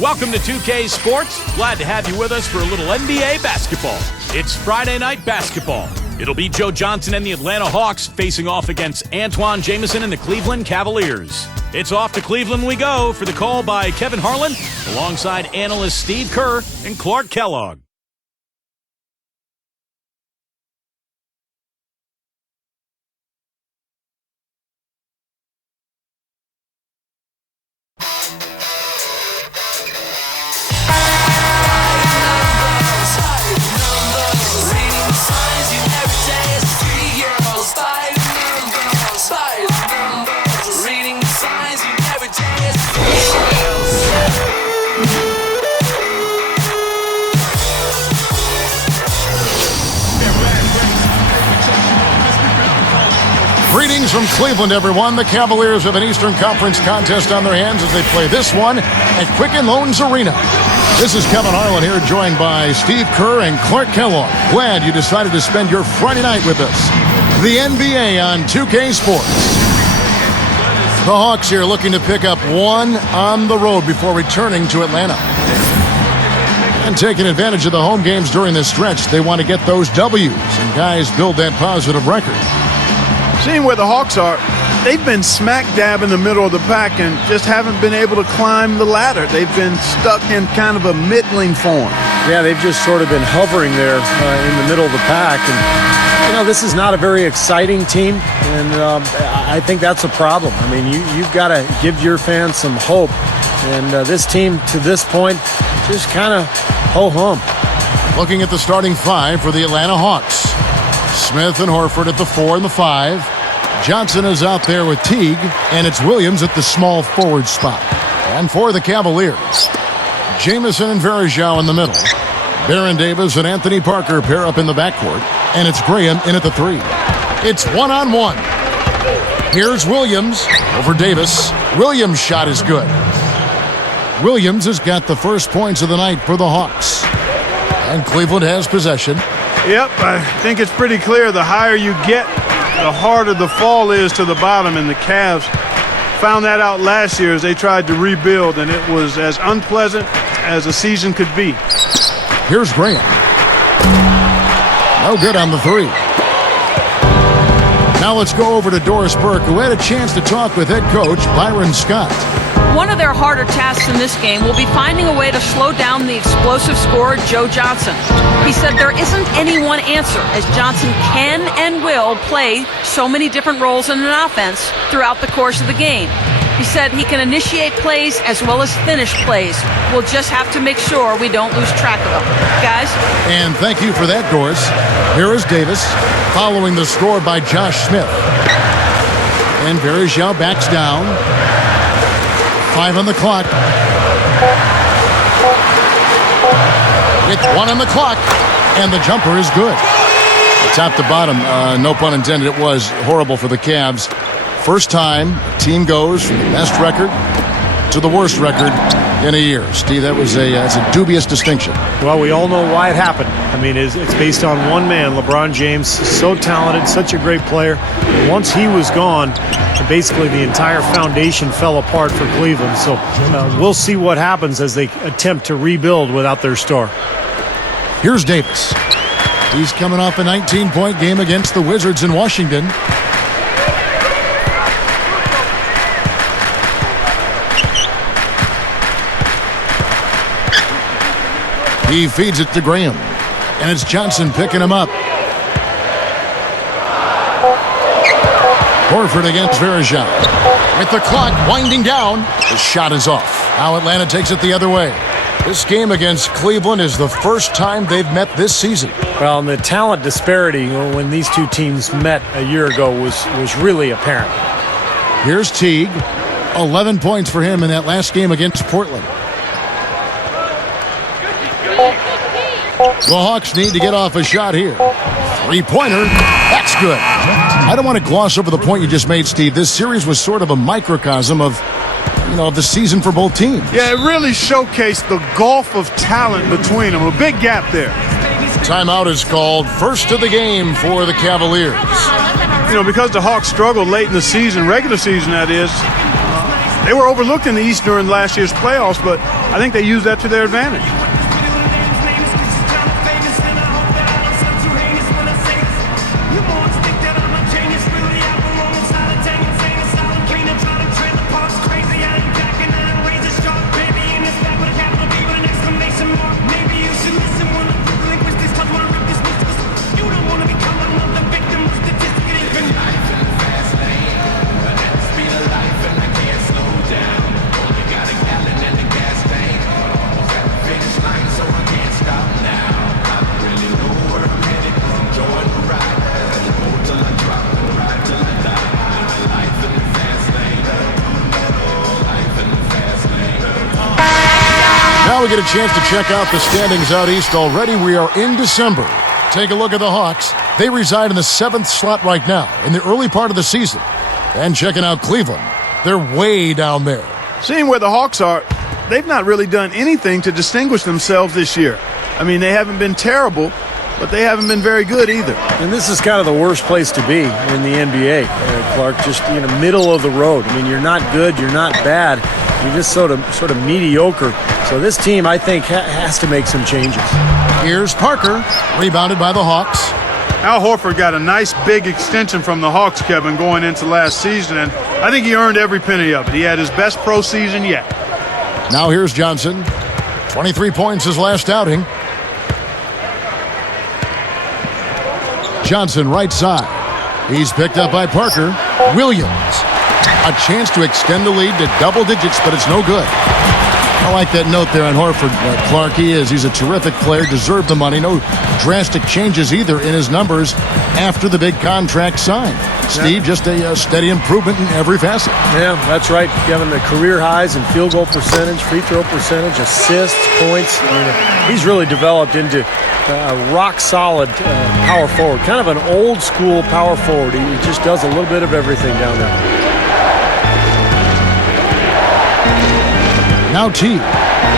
Welcome to 2K Sports. Glad to have you with us for a little NBA basketball. It's Friday night basketball. It'll be Joe Johnson and the Atlanta Hawks facing off against Antoine Jamison and the Cleveland Cavaliers. It's off to Cleveland we go for the call by Kevin Harlan alongside analysts Steve Kerr and Clark Kellogg. Greetings from Cleveland, everyone. The Cavaliers have an Eastern Conference contest on their hands as they play this one at Quicken Loans Arena. This is Kevin Harlan here, joined by Steve Kerr and Clark Kellogg. Glad you decided to spend your Friday night with us. The NBA on 2K Sports. The Hawks here looking to pick up one on the road before returning to Atlanta. And taking advantage of the home games during this stretch, they want to get those W's and guys build that positive record. Seeing where the Hawks are, they've been smack dab in the middle of the pack and just haven't been able to climb the ladder. They've been stuck in kind of a middling form. Yeah, they've just sort of been hovering there in the middle of the pack. And, you know, this is not a very exciting team, and I think that's a problem. I mean, you've got to give your fans some hope. And this team, to this point, just kind of ho-hum. Looking at the starting five for the Atlanta Hawks. Smith and Horford at the 4 and the 5. Johnson is out there with Teague, and it's Williams at the small forward spot. And for the Cavaliers, Jamison and Varejao in the middle. Baron Davis and Anthony Parker pair up in the backcourt, and it's Graham in at the 3. It's one-on-one. Here's Williams over Davis. Williams' shot is good. Williams has got the first points of the night for the Hawks. And Cleveland has possession. Yep, I think it's pretty clear the higher you get, the harder the fall is to the bottom, and the Cavs found that out last year as they tried to rebuild, and it was as unpleasant as a season could be. Here's Graham. No good on the 3. Now let's go over to Doris Burke, who had a chance to talk with head coach Byron Scott. One of their harder tasks in this game will be finding a way to slow down the explosive scorer, Joe Johnson. He said there isn't any one answer, as Johnson can and will play so many different roles in an offense throughout the course of the game. He said he can initiate plays as well as finish plays. We'll just have to make sure we don't lose track of them. Guys? And thank you for that, Doris. Here is Davis, following the score by Josh Smith. And Varejao backs down. 5 on the clock. With 1 on the clock, and the jumper is good. Top to bottom, no pun intended, it was horrible for the Cavs. First time a team goes from the best record to the worst record in a year. Steve, that's a dubious distinction. Well, we all know why it happened. I mean, it's based on one man, LeBron James, so talented, such a great player. Once he was gone, basically the entire foundation fell apart for Cleveland. So we'll see what happens as they attempt to rebuild without their star. Here's Davis. He's coming off a 19-point game against the Wizards in Washington. He feeds it to Graham, and it's Johnson picking him up. Horford against Varejao. With the clock winding down, the shot is off. Now Atlanta takes it the other way. This game against Cleveland is the first time they've met this season. Well, and the talent disparity when these two teams met a year ago was really apparent. Here's Teague. 11 points for him in that last game against Portland. The Hawks need to get off a shot here. Three-pointer. That's good. I don't want to gloss over the point you just made, Steve. This series was sort of a microcosm of the season for both teams. Yeah, it really showcased the gulf of talent between them. A big gap there. Timeout is called. First of the game for the Cavaliers. Because the Hawks struggled late in the season, regular season that is, They were overlooked in the East during last year's playoffs, but I think they used that to their advantage. Now we get a chance to check out the standings out east already. We are in December. Take a look at the Hawks. They reside in the 7th slot right now in the early part of the season. And checking out Cleveland, they're way down there. Seeing where the Hawks are, they've not really done anything to distinguish themselves this year. I mean, they haven't been terrible, but they haven't been very good either. And this is kind of the worst place to be in the NBA, Clark, just middle of the road. I mean, you're not good, you're not bad, you're just sort of mediocre. So this team, I think, has to make some changes. Here's Parker, rebounded by the Hawks. Al Horford got a nice big extension from the Hawks, Kevin, going into last season, and I think he earned every penny of it. He had his best pro season yet. Now here's Johnson. 23 points his last outing. Johnson right side. He's picked up by Parker. Williams. A chance to extend the lead to double digits, but it's no good. I like that note there on Horford, Clark. He's a terrific player, deserved the money. No drastic changes either in his numbers after the big contract signed. Steve, just a steady improvement in every facet. Yeah, that's right. Given the career highs in field goal percentage, free throw percentage, assists, points. I mean, he's really developed into a rock-solid power forward. Kind of an old-school power forward. He just does a little bit of everything down there. Now T,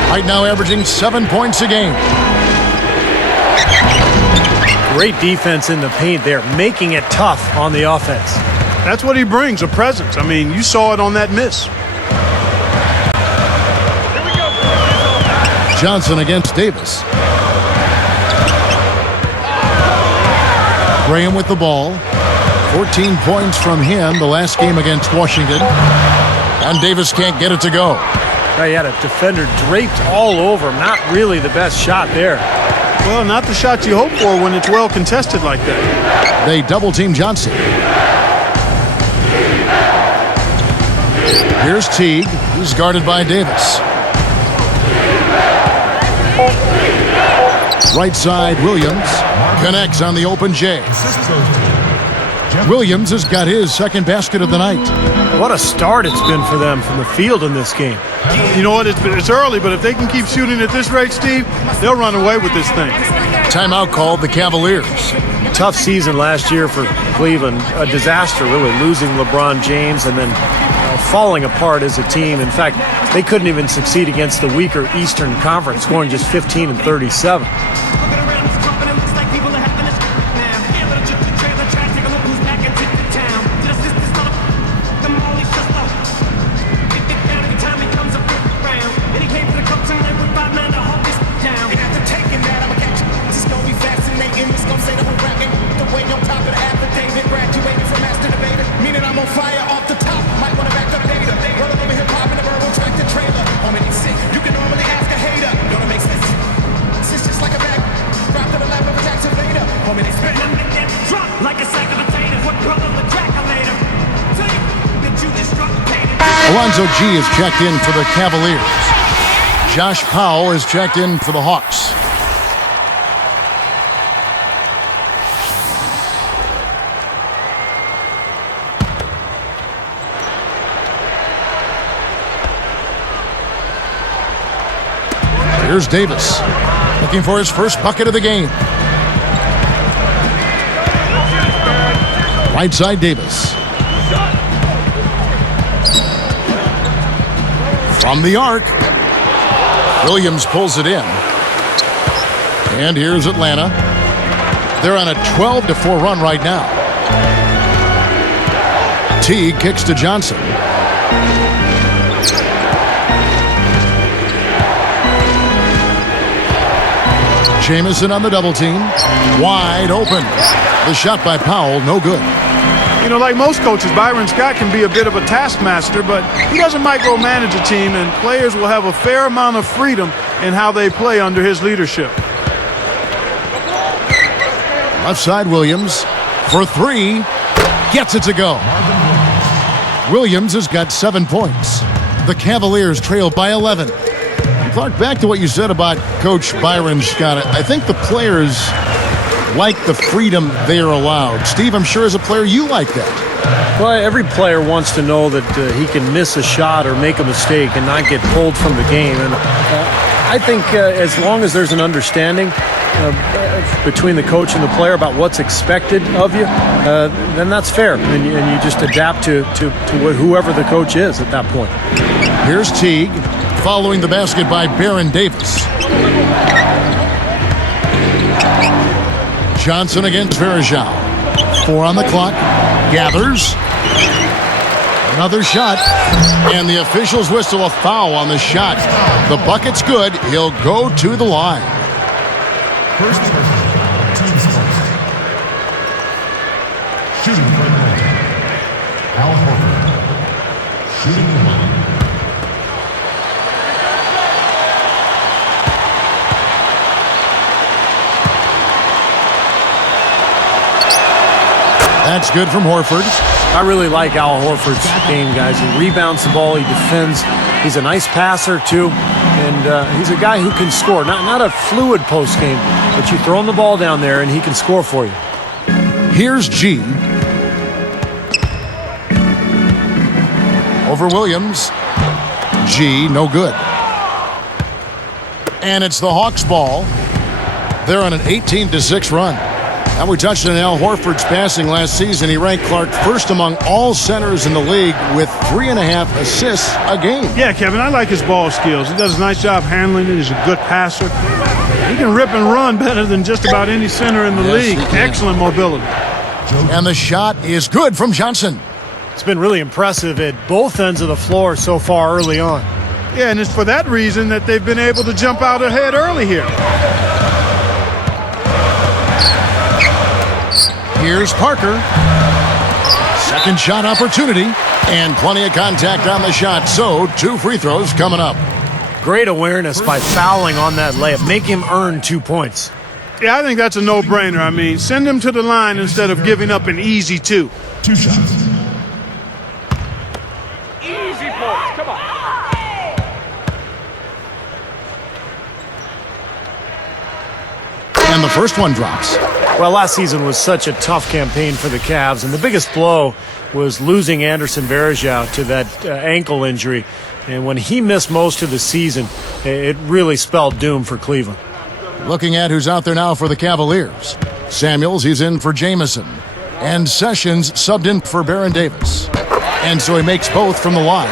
right now averaging 7 points a game. Great defense in the paint there, making it tough on the offense. That's what he brings, a presence. I mean, you saw it on that miss. Johnson against Davis. Graham with the ball. 14 points from him the last game against Washington. And Davis can't get it to go. He had a defender draped all over him. Not really the best shot there. Well, not the shot you hope for when it's well contested like that. They double-team Johnson. Here's Teague. He's guarded by Davis. Right side, Williams. Connects on the open J. Williams has got his second basket of the night. What a start it's been for them from the field in this game. You know what? It's early, but if they can keep shooting at this rate, Steve, they'll run away with this thing. Timeout called the Cavaliers. Tough season last year for Cleveland. A disaster, really, losing LeBron James and then falling apart as a team. In fact, they couldn't even succeed against the weaker Eastern Conference, scoring just 15 and 37. Alonzo G is checked in for the Cavaliers. Josh Powell is checked in for the Hawks. Here's Davis, looking for his first bucket of the game. Right side, Davis. From the arc. Williams pulls it in. And here's Atlanta. They're on a 12-4 run right now. Teague kicks to Johnson. Jamison on the double team. Wide open. The shot by Powell, no good. You know, like most coaches, Byron Scott can be a bit of a taskmaster, but he doesn't micromanage a team, and players will have a fair amount of freedom in how they play under his leadership. Left side, Williams for three. Gets it to go. Williams has got 7 points. The Cavaliers trail by 11. Clark, back to what you said about Coach Byron Scott. I think the players like the freedom they are allowed. Steve, I'm sure as a player you like that. Well, every player wants to know that he can miss a shot or make a mistake and not get pulled from the game. And I think as long as there's an understanding between the coach and the player about what's expected of you, then that's fair. And you just adapt to whoever the coach is at that point. Here's Teague, following the basket by Baron Davis. Johnson against Verjao. 4 on the clock. Gathers. Another shot. And the officials whistle a foul on the shot. The bucket's good. He'll go to the line. First person, team sports. Shooting for the win. Al Horford. Shooting the win. That's good from Horford. I really like Al Horford's game, guys. He rebounds the ball, he defends. He's a nice passer, too. And he's a guy who can score. Not a fluid post game, but you throw him the ball down there and he can score for you. Here's G. Over Williams. G, no good. And it's the Hawks' ball. They're on an 18-6 run. And we touched on Al Horford's passing last season. He ranked Clark first among all centers in the league with 3.5 assists a game. Yeah, Kevin, I like his ball skills. He does a nice job handling it. He's a good passer. He can rip and run better than just about any center in the league. Excellent mobility. And the shot is good from Johnson. It's been really impressive at both ends of the floor so far early on. Yeah, and it's for that reason that they've been able to jump out ahead early here. Here's Parker. Second shot opportunity. And plenty of contact on the shot. So 2 free throws coming up. Great awareness by fouling on that layup. Make him earn 2 points. Yeah, I think that's a no-brainer. I mean, send him to the line instead of giving up an easy 2. 2 shots. Easy points. Come on. And the first one drops. Well, last season was such a tough campaign for the Cavs, and the biggest blow was losing Anderson Varejao to that ankle injury. And when he missed most of the season, it really spelled doom for Cleveland. Looking at who's out there now for the Cavaliers. Samuels, he's in for Jamison. And Sessions subbed in for Baron Davis. And so he makes both from the line.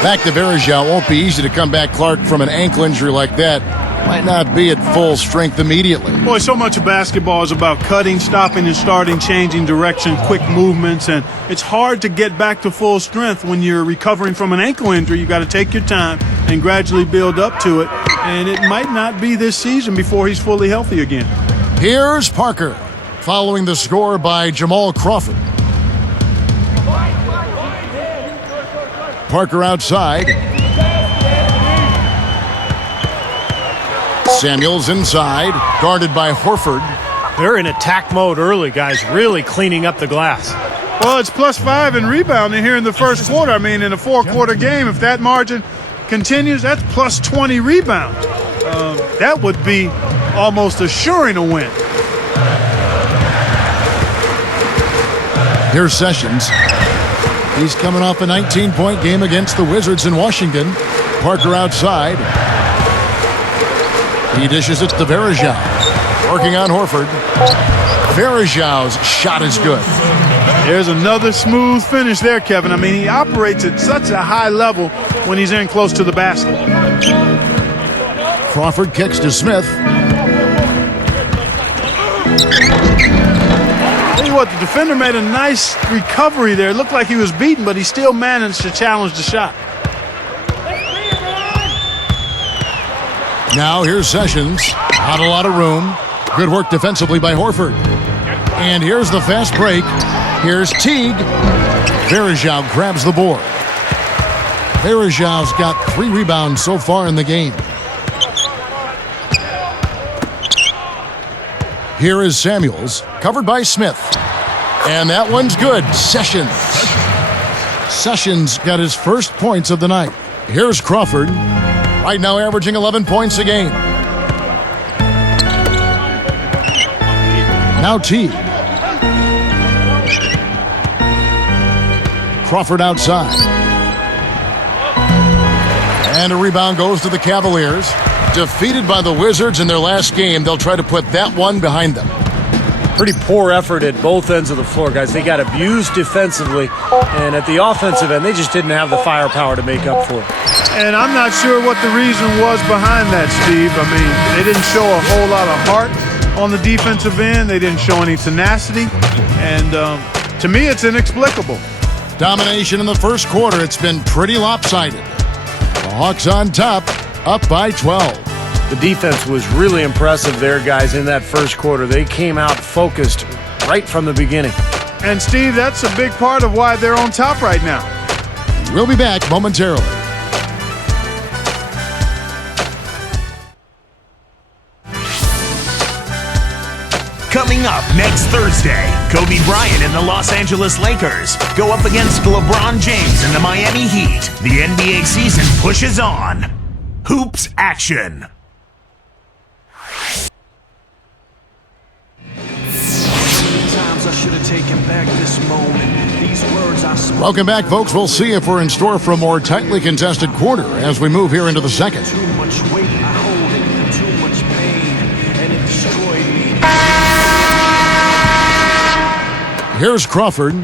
Back to Varejao. Won't be easy to come back, Clark, from an ankle injury like that. Might not be at full strength immediately. Boy, so much of basketball is about cutting, stopping, and starting, changing direction, quick movements, and it's hard to get back to full strength when you're recovering from an ankle injury. You got to take your time and gradually build up to it, and it might not be this season before he's fully healthy again. Here's Parker, following the score by Jamal Crawford. Parker outside. Samuels inside, guarded by Horford. They're in attack mode early, guys, really cleaning up the glass. Well, it's +5 in rebounding here in the first quarter. I mean, in a 4-quarter game, if that margin continues, that's +20 rebounds. That would be almost assuring a win. Here's Sessions. He's coming off a 19-point game against the Wizards in Washington. Parker outside. He dishes it to Varejao. Working on Horford. Varejao's shot is good. There's another smooth finish there, Kevin. I mean, he operates at such a high level when he's in close to the basket. Crawford kicks to Smith. Tell you what, the defender made a nice recovery there. It looked like he was beaten, but he still managed to challenge the shot. Now here's Sessions. Not a lot of room. Good work defensively by Horford. And here's the fast break. Here's Teague. Varejao grabs the board. Varejao's got 3 rebounds so far in the game. Here is Samuels, covered by Smith. And that one's good. Sessions got his first points of the night. Here's Crawford, right now averaging 11 points a game. Now Teague. Crawford outside. And a rebound goes to the Cavaliers. Defeated by the Wizards in their last game, they'll try to put that one behind them. Pretty poor effort at both ends of the floor, guys. They got abused defensively, and at the offensive end, they just didn't have the firepower to make up for it. And I'm not sure what the reason was behind that, Steve. I mean, they didn't show a whole lot of heart on the defensive end. They didn't show any tenacity. And to me, it's inexplicable. Domination in the first quarter. It's been pretty lopsided. The Hawks on top, up by 12. The defense was really impressive there, guys, in that first quarter. They came out focused right from the beginning. And, Steve, that's a big part of why they're on top right now. We'll be back momentarily. Coming up next Thursday, Kobe Bryant and the Los Angeles Lakers go up against LeBron James and the Miami Heat. The NBA season pushes on. Hoops action. Welcome back, folks. We'll see if we're in store for a more tightly contested quarter as we move here into the second. Too much weight, I hold it, and too much pain, and it destroyed me. Here's Crawford.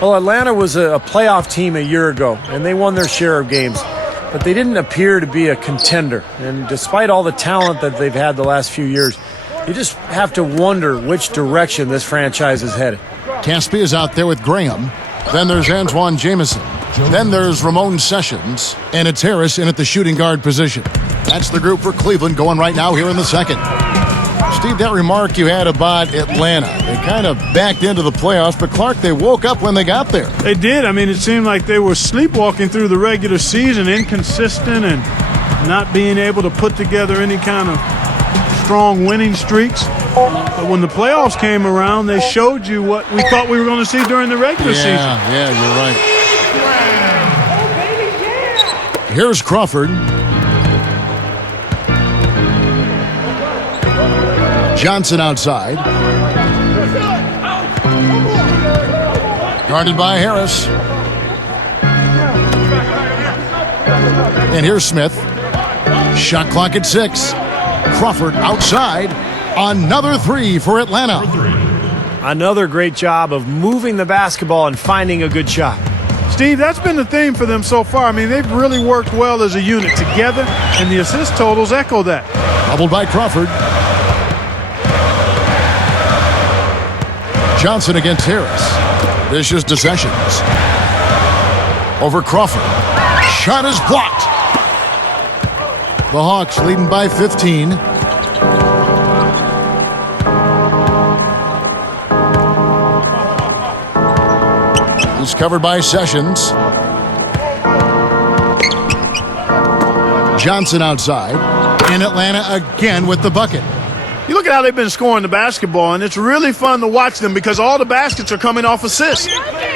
Well, Atlanta was a playoff team a year ago, and they won their share of games. But they didn't appear to be a contender. And despite all the talent that they've had the last few years, you just have to wonder which direction this franchise is headed. Caspi is out there with Graham. Then there's Antoine Jamison. Then there's Ramon Sessions. And it's Harris in at the shooting guard position. That's the group for Cleveland going right now here in the second. Steve, that remark you had about Atlanta, they kind of backed into the playoffs, but Clark, they woke up when they got there. They did. I mean, it seemed like they were sleepwalking through the regular season, inconsistent and not being able to put together any kind of strong winning streaks. But when the playoffs came around, they showed you what we thought we were going to see during the regular season. Yeah, you're right. Here's Crawford. Johnson outside. Guarded by Harris. And here's Smith. Shot clock at 6. Crawford outside. Another 3 for Atlanta. Another great job of moving the basketball and finding a good shot. Steve, that's been the theme for them so far. I mean, they've really worked well as a unit together, and the assist totals echo that. Doubled by Crawford. Johnson against Harris. Vicious to Sessions. Over Crawford. Shot is blocked. The Hawks leading by 15. He's covered by Sessions. Johnson outside. And Atlanta again with the bucket. You look at how they've been scoring the basketball, and it's really fun to watch them because all the baskets are coming off assists.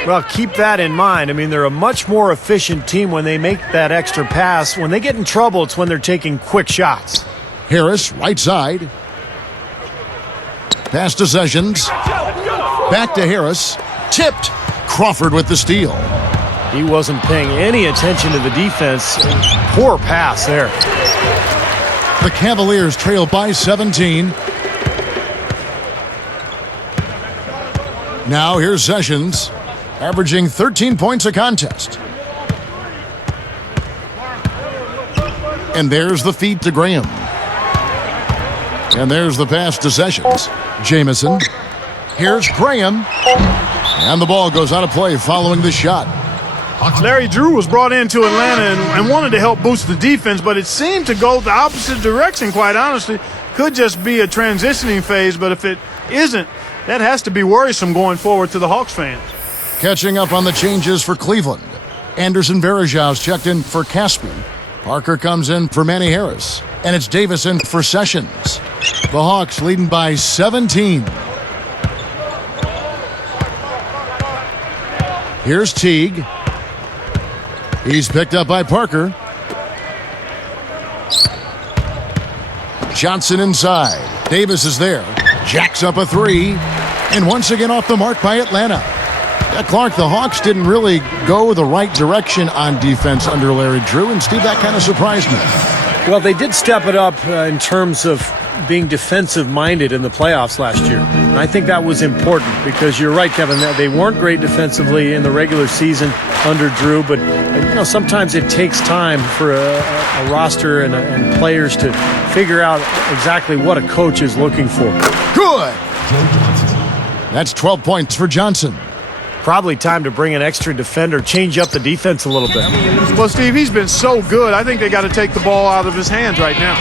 Well, keep that in mind. I mean, they're a much more efficient team when they make that extra pass. When they get in trouble, it's when they're taking quick shots. Harris, right side. Pass to Sessions. Back to Harris. Tipped. Crawford with the steal. He wasn't paying any attention to the defense. Poor pass there. The Cavaliers trail by 17. Now here's Sessions, averaging 13 points a contest. And there's the feed to Graham. And there's the pass to Sessions. Jamison. Here's Graham. And the ball goes out of play following the shot. Larry Drew was brought into Atlanta and wanted to help boost the defense, but it seemed to go the opposite direction, quite honestly. could just be a transitioning phase, but if it isn't, that has to be worrisome going forward to the Hawks fans. Catching up on the changes for Cleveland. Anderson Varejão's checked in for Caspi. Parker comes in for Manny Harris. And it's Davis in for Sessions. The Hawks leading by 17. Here's Teague. He's picked up by Parker. Johnson inside. Davis is there. Jacks up a three. And once again off the mark by Atlanta. Yeah, Clark, the Hawks didn't really go the right direction on defense under Larry Drew. And Steve, that kind of surprised me. Well, they did step it up in terms of being defensive-minded in the playoffs last year. And I think that was important because you're right, Kevin, they weren't great defensively in the regular season under Drew, but sometimes it takes time for a roster and players to figure out exactly what a coach is looking for. Good! That's 12 points for Johnson. Probably time to bring an extra defender, change up the defense a little bit. Well, Steve, he's been so good. I think they got to take the ball out of his hands right now.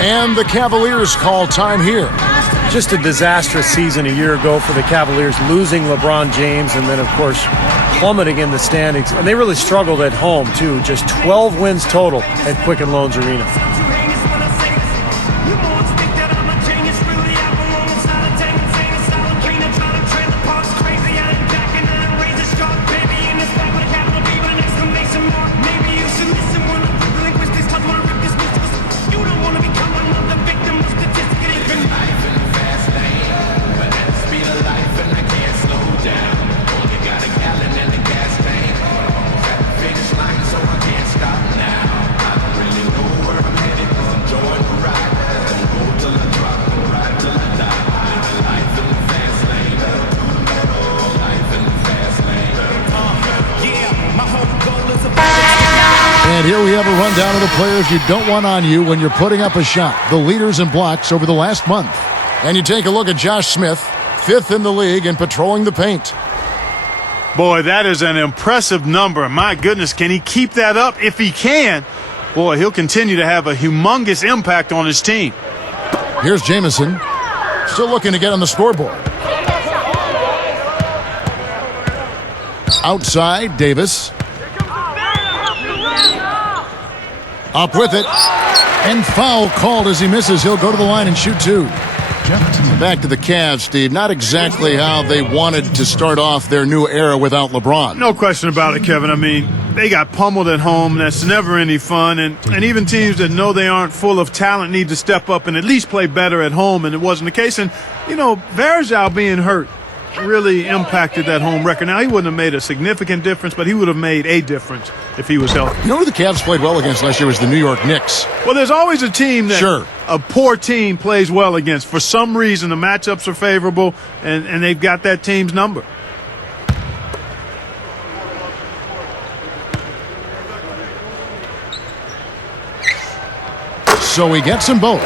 And the Cavaliers call time here. Just a disastrous season a year ago for the Cavaliers, losing LeBron James and then, of course, plummeting in the standings. And they really struggled at home, too. Just 12 wins total at Quicken Loans Arena. And here we have a rundown of the players you don't want on you when you're putting up a shot. The leaders in blocks over the last month. And you take a look at Josh Smith, 5th in the league in patrolling the paint. Boy, that is an impressive number. My goodness, can he keep that up? If he can, boy, he'll continue to have a humongous impact on his team. Here's Jamison, still looking to get on the scoreboard. Outside, Davis. Up with it. And foul called as he misses. He'll go to the line and shoot two. Back to the Cavs, Steve. Not exactly how they wanted to start off their new era without LeBron. No question about it, Kevin. I mean, they got pummeled at home. That's never any fun. And even teams that know they aren't full of talent need to step up and at least play better at home. And it wasn't the case. And, Varejão being hurt really impacted that home record. Now, he wouldn't have made a significant difference, but he would have made a difference if he was healthy. You know who the Cavs played well against last year was the New York Knicks. Well, there's always a team that Sure. a poor team plays well against. For some reason, the matchups are favorable, and they've got that team's number. So he gets them both.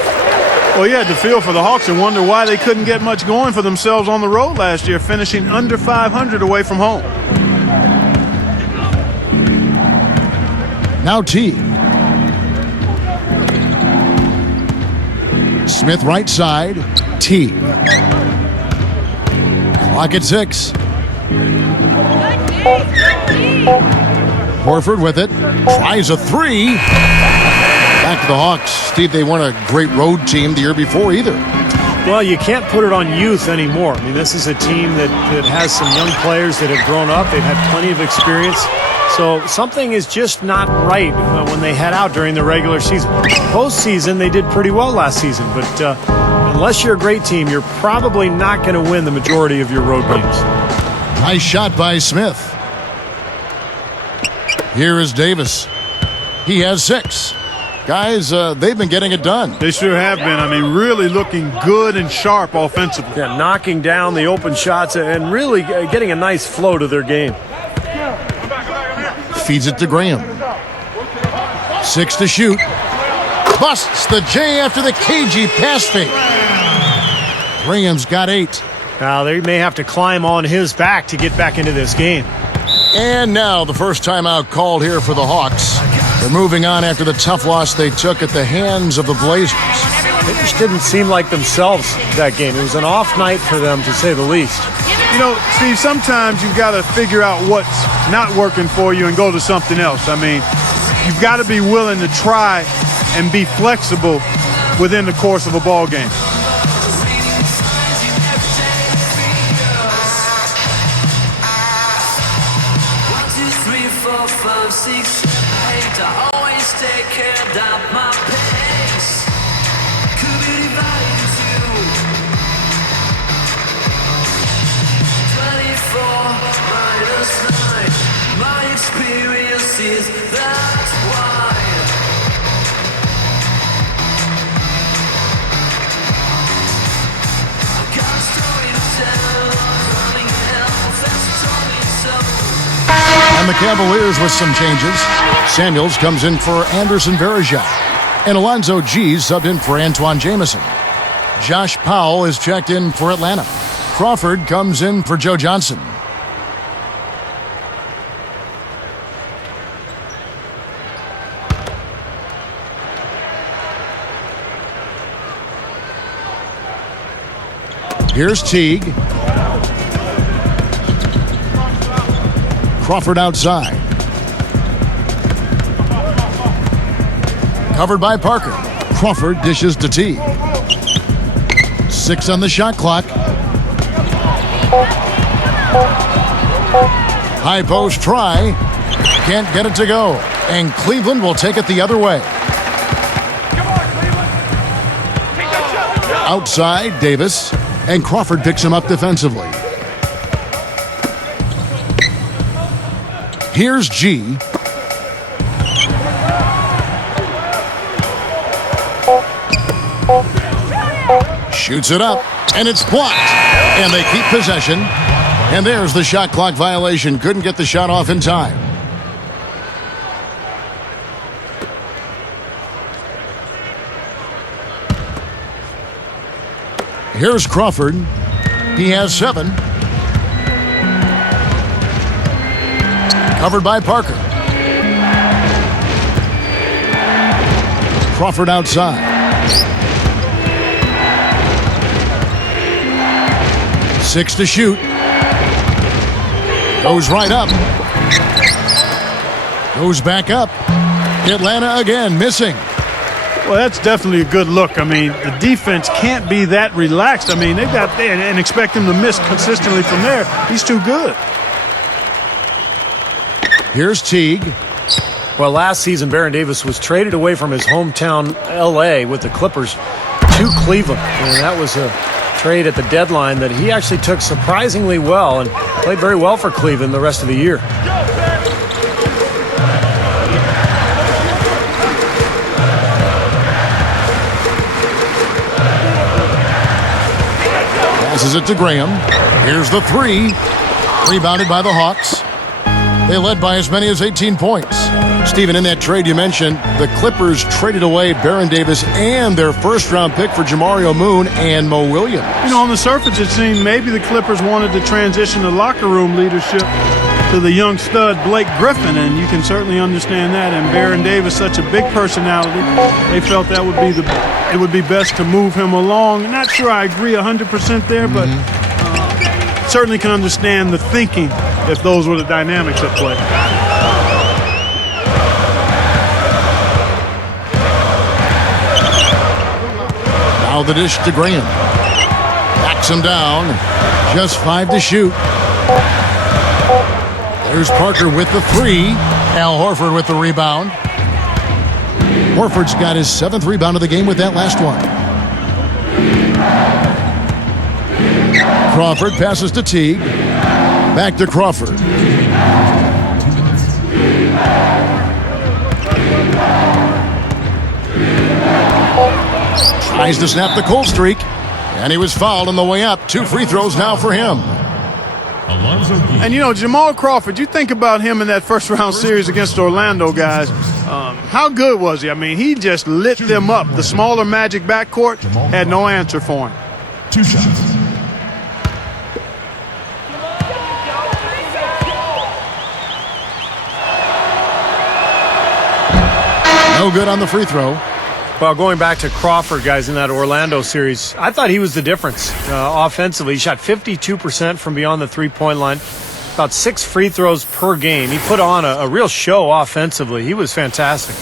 Well, you had to feel for the Hawks and wonder why they couldn't get much going for themselves on the road last year, finishing under 500 away from home. Now T. Smith right side. T. Clock at 6. Horford with it. Tries a three. Back to the Hawks. Steve, they weren't a great road team the year before either. Well, you can't put it on youth anymore. I mean, this is a team that has some young players that have grown up. They've had plenty of experience. So something is just not right when they head out during the regular season. Postseason, they did pretty well last season. But unless you're a great team, you're probably not going to win the majority of your road games. Nice shot by Smith. Here is Davis. He has 6. Guys, they've been getting it done. They sure have been. I mean, really looking good and sharp offensively. Yeah, knocking down the open shots and really getting a nice flow to their game. Feeds it to Graham. 6 to shoot. Busts the J after the cagey pass fake. Graham's got 8. Now, they may have to climb on his back to get back into this game. And now the first timeout called here for the Hawks. They're moving on after the tough loss they took at the hands of the Blazers. They just didn't seem like themselves that game. It was an off night for them, to say the least. You know, Steve, sometimes you've got to figure out what's not working for you and go to something else. I mean, you've got to be willing to try and be flexible within the course of a ball game. I always take care of my pace. Could be divided in two. 24 minus 9. My experience is that's why. I got a story to tell. Running hell, that's told me so. And the Cavaliers with some changes. Samuels comes in for Anderson Varejao. And Alonzo G's subbed in for Antoine Jamison. Josh Powell is checked in for Atlanta. Crawford comes in for Joe Johnson. Here's Teague. Crawford outside. Covered by Parker. Crawford dishes to Teague. 6 on the shot clock. High post try. Can't get it to go. And Cleveland will take it the other way. Outside, Davis. And Crawford picks him up defensively. Here's G. Shoots it up, and it's blocked. And they keep possession. And there's the shot clock violation. Couldn't get the shot off in time. Here's Crawford. He has 7. Covered by Parker. Crawford outside. 6 to shoot. Goes right up. Goes back up. Atlanta again missing. Well, that's definitely a good look. I mean, the defense can't be that relaxed. I mean, they've got and expect him to miss consistently from there. He's too good. Here's Teague. Well, last season, Baron Davis was traded away from his hometown, L.A., with the Clippers to Cleveland. And that was a trade at the deadline that he actually took surprisingly well and played very well for Cleveland the rest of the year. Passes it to Graham. Here's the 3. Rebounded by the Hawks. They led by as many as 18 points. Stephen, in that trade you mentioned, the Clippers traded away Baron Davis and their first-round pick for Jamario Moon and Mo Williams. You know, on the surface, it seemed maybe the Clippers wanted to transition the locker room leadership to the young stud Blake Griffin, and you can certainly understand that. And Baron Davis, such a big personality, they felt that it would be best to move him along. Not sure I agree 100% there, but certainly can understand the thinking if those were the dynamics at play. Now the dish to Graham. Backs him down. Just 5 to shoot. There's Parker with the 3. Al Horford with the rebound. Horford's got his 7th rebound of the game with that last one. Crawford passes to Teague. Back to Crawford. Tries to snap the cold streak. And he was fouled on the way up. 2 free throws now for him. And, you know, Jamal Crawford, you think about him in that first-round series against Orlando, guys. How good was he? I mean, he just lit them up. The smaller Magic backcourt had no answer for him. 2 shots. No good on the free throw. Well, going back to Crawford, guys, in that Orlando series, I thought he was the difference offensively. He shot 52% from beyond the three-point line, about 6 free throws per game. He put on a real show offensively. He was fantastic.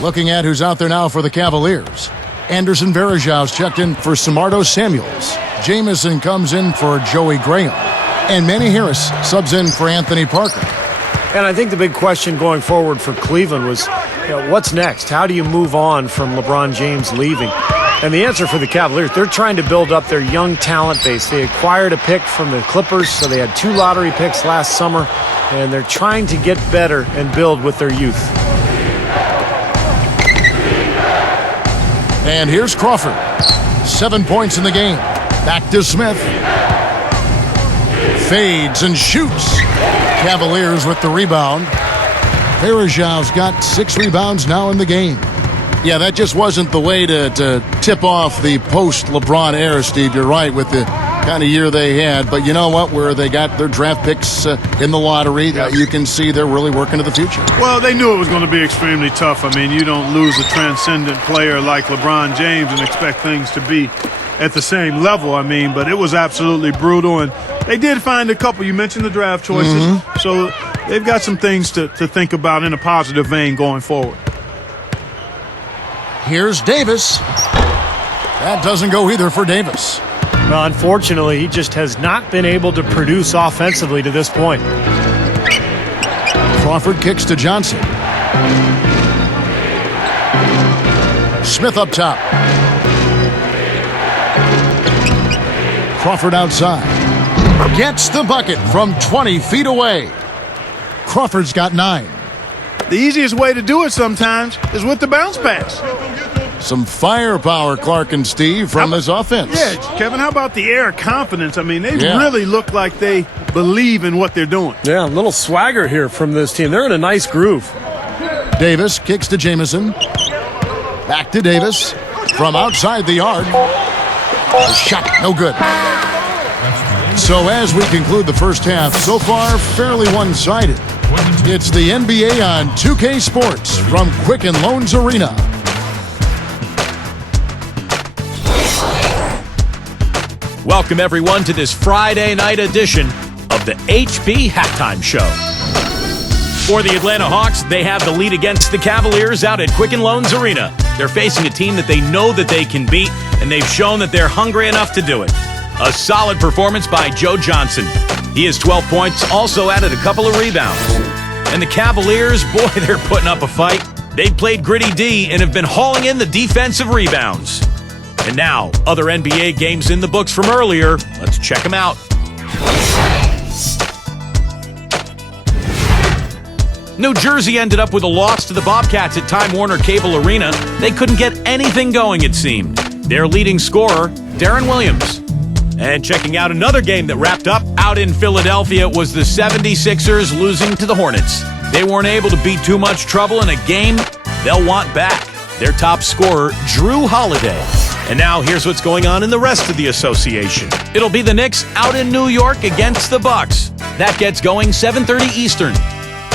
Looking at who's out there now for the Cavaliers. Anderson Varejau's checked in for Samardo Samuels. Jamison comes in for Joey Graham. And Manny Harris subs in for Anthony Parker. And I think the big question going forward for Cleveland was, what's next? How do you move on from LeBron James leaving? And the answer for the Cavaliers, they're trying to build up their young talent base. They acquired a pick from the Clippers, so they had 2 lottery picks last summer, and they're trying to get better and build with their youth. And here's Crawford. 7 points in the game. Back to Smith. Fades and shoots. Cavaliers with the rebound. Varejau's got 6 rebounds now in the game. Yeah, that just wasn't the way to tip off the post-LeBron era, Steve. You're right with the kind of year they had. But you know what? Where they got their draft picks in the lottery, you can see they're really working to the future. Well, they knew it was going to be extremely tough. I mean, you don't lose a transcendent player like LeBron James and expect things to be at the same level. I mean, but it was absolutely brutal. And they did find a couple. You mentioned the draft choices. So they've got some things to think about in a positive vein going forward. Here's Davis. That doesn't go either for Davis. Well, unfortunately, he just has not been able to produce offensively to this point. Crawford kicks to Johnson. Smith up top. Crawford outside. Gets the bucket from 20 feet away. Crawford's got 9. The easiest way to do it sometimes is with the bounce pass. Some firepower, Clark and Steve, from this offense. Yeah, Kevin, how about the air of confidence? I mean, they really look like they believe in what they're doing. Yeah, a little swagger here from this team. They're in a nice groove. Davis kicks to Jamison. Back to Davis. From outside the arc. The shot, no good. So as we conclude the first half, so far fairly one-sided. It's the NBA on 2K Sports from Quicken Loans Arena. Welcome, everyone, to this Friday night edition of the HP Halftime Show. For the Atlanta Hawks, they have the lead against the Cavaliers out at Quicken Loans Arena. They're facing a team that they know that they can beat, and they've shown that they're hungry enough to do it. A solid performance by Joe Johnson. He has 12 points, also added a couple of rebounds. And the Cavaliers, boy, they're putting up a fight. They've played gritty D and have been hauling in the defensive rebounds. And now, other NBA games in the books from earlier. Let's check them out. New Jersey ended up with a loss to the Bobcats at Time Warner Cable Arena. They couldn't get anything going, it seemed. Their leading scorer, Darren Williams. And checking out another game that wrapped up out in Philadelphia was the 76ers losing to the Hornets. They weren't able to beat too much trouble in a game they'll want back. Their top scorer, Drew Holiday. And now here's what's going on in the rest of the association. It'll be the Knicks out in New York against the Bucks. That gets going 7:30 Eastern.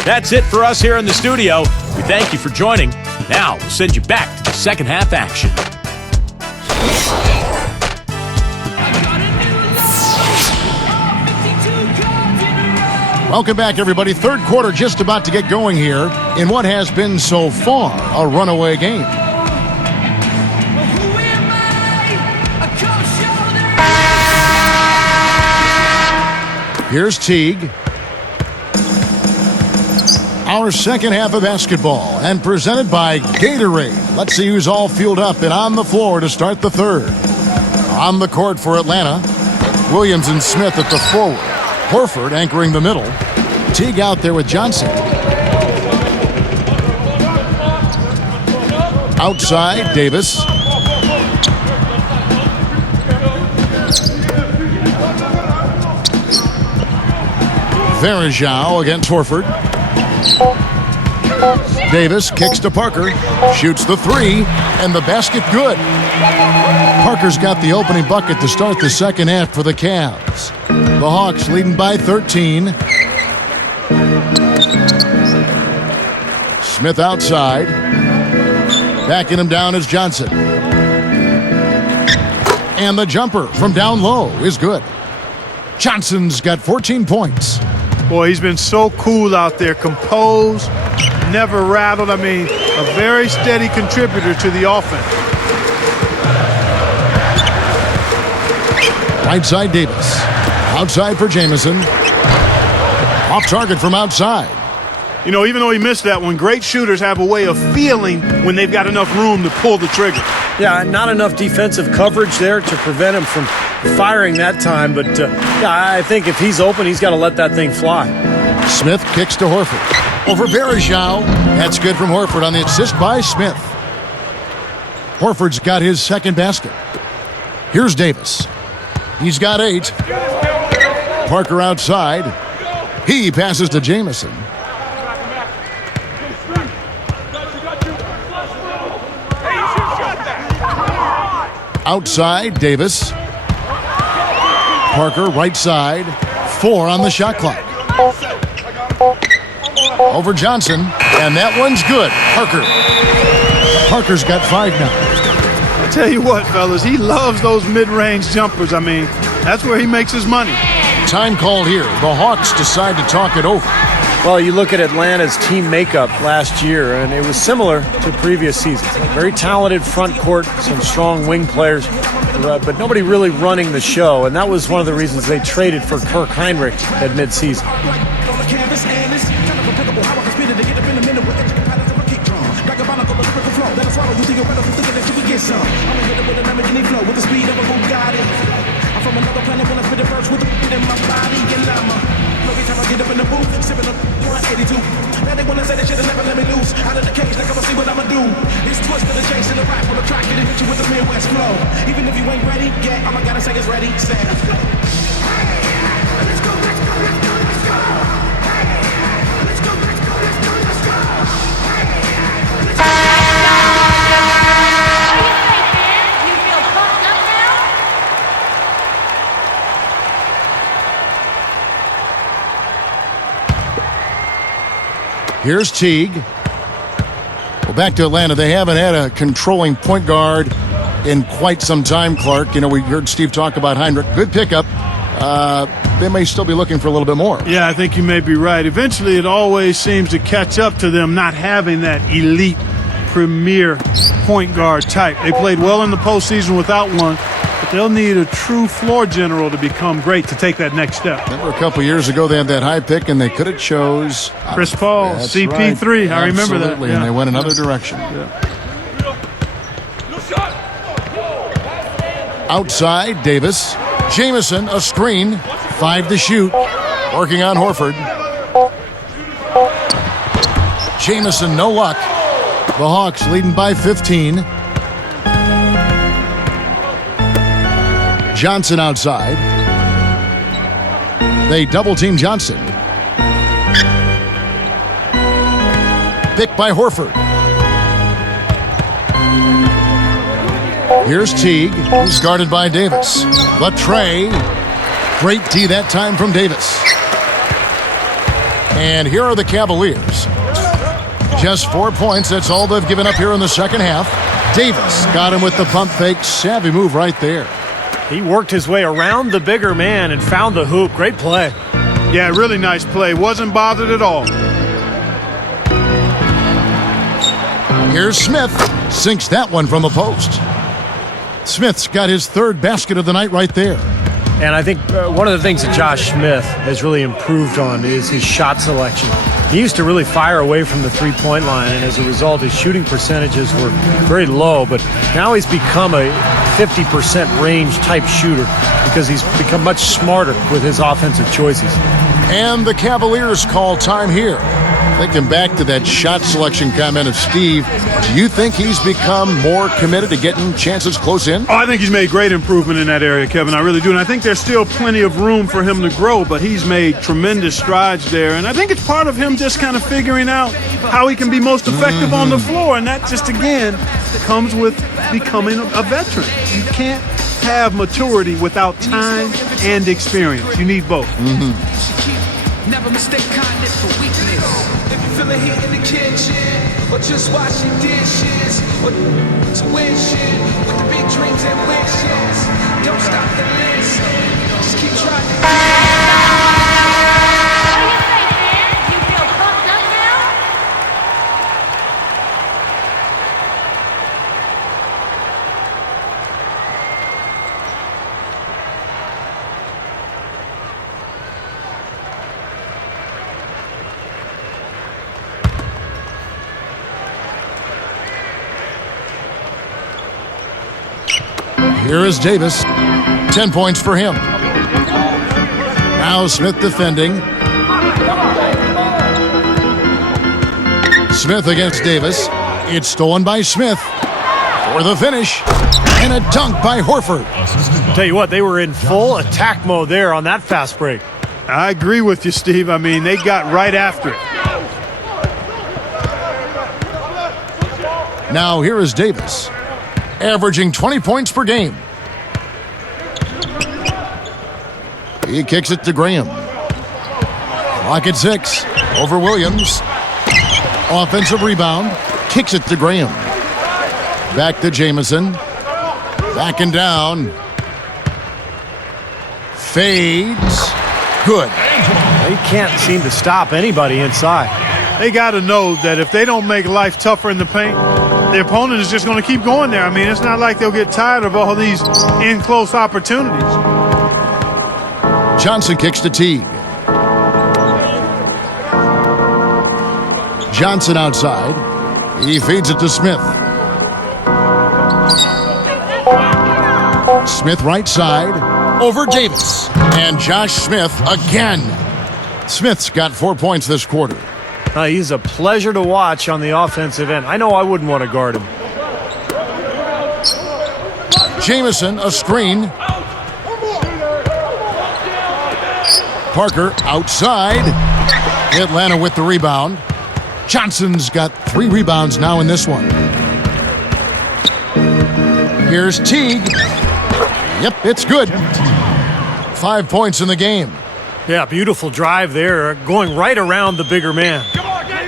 That's it for us here in the studio. We thank you for joining. Now we'll send you back to the second half action. Welcome back, everybody. Third quarter just about to get going here in what has been so far a runaway game. Here's Teague. Our second half of basketball and presented by Gatorade. Let's see who's all fueled up and on the floor to start the third. On the court for Atlanta, Williams and Smith at the forward. Horford anchoring the middle. Teague out there with Johnson. Outside, Davis. Varejau against Horford. Davis kicks to Parker. Shoots the three, and the basket good. Parker's got the opening bucket to start the second half for the Cavs. The Hawks leading by 13. Smith outside. Backing him down is Johnson. And the jumper from down low is good. Johnson's got 14 points. Boy, he's been so cool out there, composed, never rattled. I mean, a very steady contributor to the offense. Right side, Davis. Outside for Jamison. Off target from outside. You know, even though he missed that one, great shooters have a way of feeling when they've got enough room to pull the trigger. Yeah, not enough defensive coverage there to prevent him from firing that time. But, yeah, I think if he's open, he's got to let that thing fly. Smith kicks to Horford. Over Barishow. That's good from Horford on the assist by Smith. Horford's got his second basket. Here's Davis. He's got 8. Parker outside. He passes to Jamison. Outside, Davis. Parker, right side. 4 on the shot clock. Over Johnson, and that one's good. Parker's got 5 now. I tell you what, fellas, he loves those mid-range jumpers. I mean, that's where he makes his money. Time called here. The Hawks decide to talk it over. Well, you look at Atlanta's team makeup last year, and it was similar to previous seasons. Very talented front court, some strong wing players, but nobody really running the show, and that was one of the reasons they traded for Kirk Heinrich at midseason. From another planet when I spit a verse with the in my body and every time I get up in the booth, sipping up 182. Now they wanna say they should've never let me loose. Out of the cage, now come and see what I'ma do. It's twisted and chasing the rap on the track and hit you with the Midwest flow. Even if you ain't ready, yeah, all I gotta say is ready, set. Let's go. Let's go, let's go, let's go, let's go. Let's go, let's go, let's go, let's go. Let's go. Here's Teague. Well, back to Atlanta. They haven't had a controlling point guard in quite some time, Clark. You know, we heard Steve talk about Heinrich. Good pickup. They may still be looking for a little bit more. Yeah, I think you may be right. Eventually, it always seems to catch up to them not having that elite premier point guard type. They played well in the postseason without one, but they'll need a true floor general to become great to take that next step. Remember a couple years ago they had that high pick and they could have chose Chris Paul, CP3. Right. I remember that. Absolutely, and they went another direction. Yeah. Outside, Davis. Jamison, a screen. 5 to shoot. Working on Horford. Jamison, no luck. The Hawks leading by 15. Johnson outside. They double-team Johnson. Picked by Horford. Here's Teague. He's guarded by Davis. The tray. Great D that time from Davis. And here are the Cavaliers. Just 4 points. That's all they've given up here in the second half. Davis got him with the pump fake. Savvy move right there. He worked his way around the bigger man and found the hoop. Great play. Yeah, really nice play. Wasn't bothered at all. Here's Smith. Sinks that one from the post. Smith's got his 3rd basket of the night right there. And I think one of the things that Josh Smith has really improved on is his shot selection. He used to really fire away from the three-point line, and as a result, his shooting percentages were very low. But now he's become a 50% range type shooter because he's become much smarter with his offensive choices. And the Cavaliers call time here. Thinking back to that shot selection comment of Steve, do you think he's become more committed to getting chances close in? Oh, I think he's made great improvement in that area, Kevin. I really do. And I think there's still plenty of room for him to grow, but he's made tremendous strides there. And I think it's part of him just kind of figuring out how he can be most effective on the floor. And that just, again, comes with becoming a veteran. You can't have maturity without time and experience. You need both. Never mistake kindness for weakness. feel the heat in the kitchen, or just washing dishes, or to win shit with the big dreams and wishes. Don't stop the list, just keep trying. Here is Davis. 10 points for him. Now Smith defending. Smith against Davis. It's stolen by Smith for the finish. And a dunk by Horford. Tell you what, they were in full attack mode there on that fast break. I agree with you, Steve. I mean, they got right after it. Now here is Davis, averaging 20 points per game. He kicks it to Graham. Clock at 6. Over Williams. Offensive rebound. Kicks it to Graham. Back to Jamison. Backing down. Fades. Good. They can't seem to stop anybody inside. They got to know that if they don't make life tougher in the paint, the opponent is just going to keep going there. I mean, it's not like they'll get tired of all these in-close opportunities. Johnson kicks to Teague. Johnson outside. He feeds it to Smith. Smith right side. Over Davis. And Josh Smith again. Smith's got 4 points this quarter. He's a pleasure to watch on the offensive end. I know I wouldn't want to guard him. Jamison, a screen. Parker outside. Atlanta with the rebound. Johnson's got 3 rebounds now in this one. Here's Teague. Yep, it's good. 5 points in the game. Yeah, beautiful drive there, going right around the bigger man.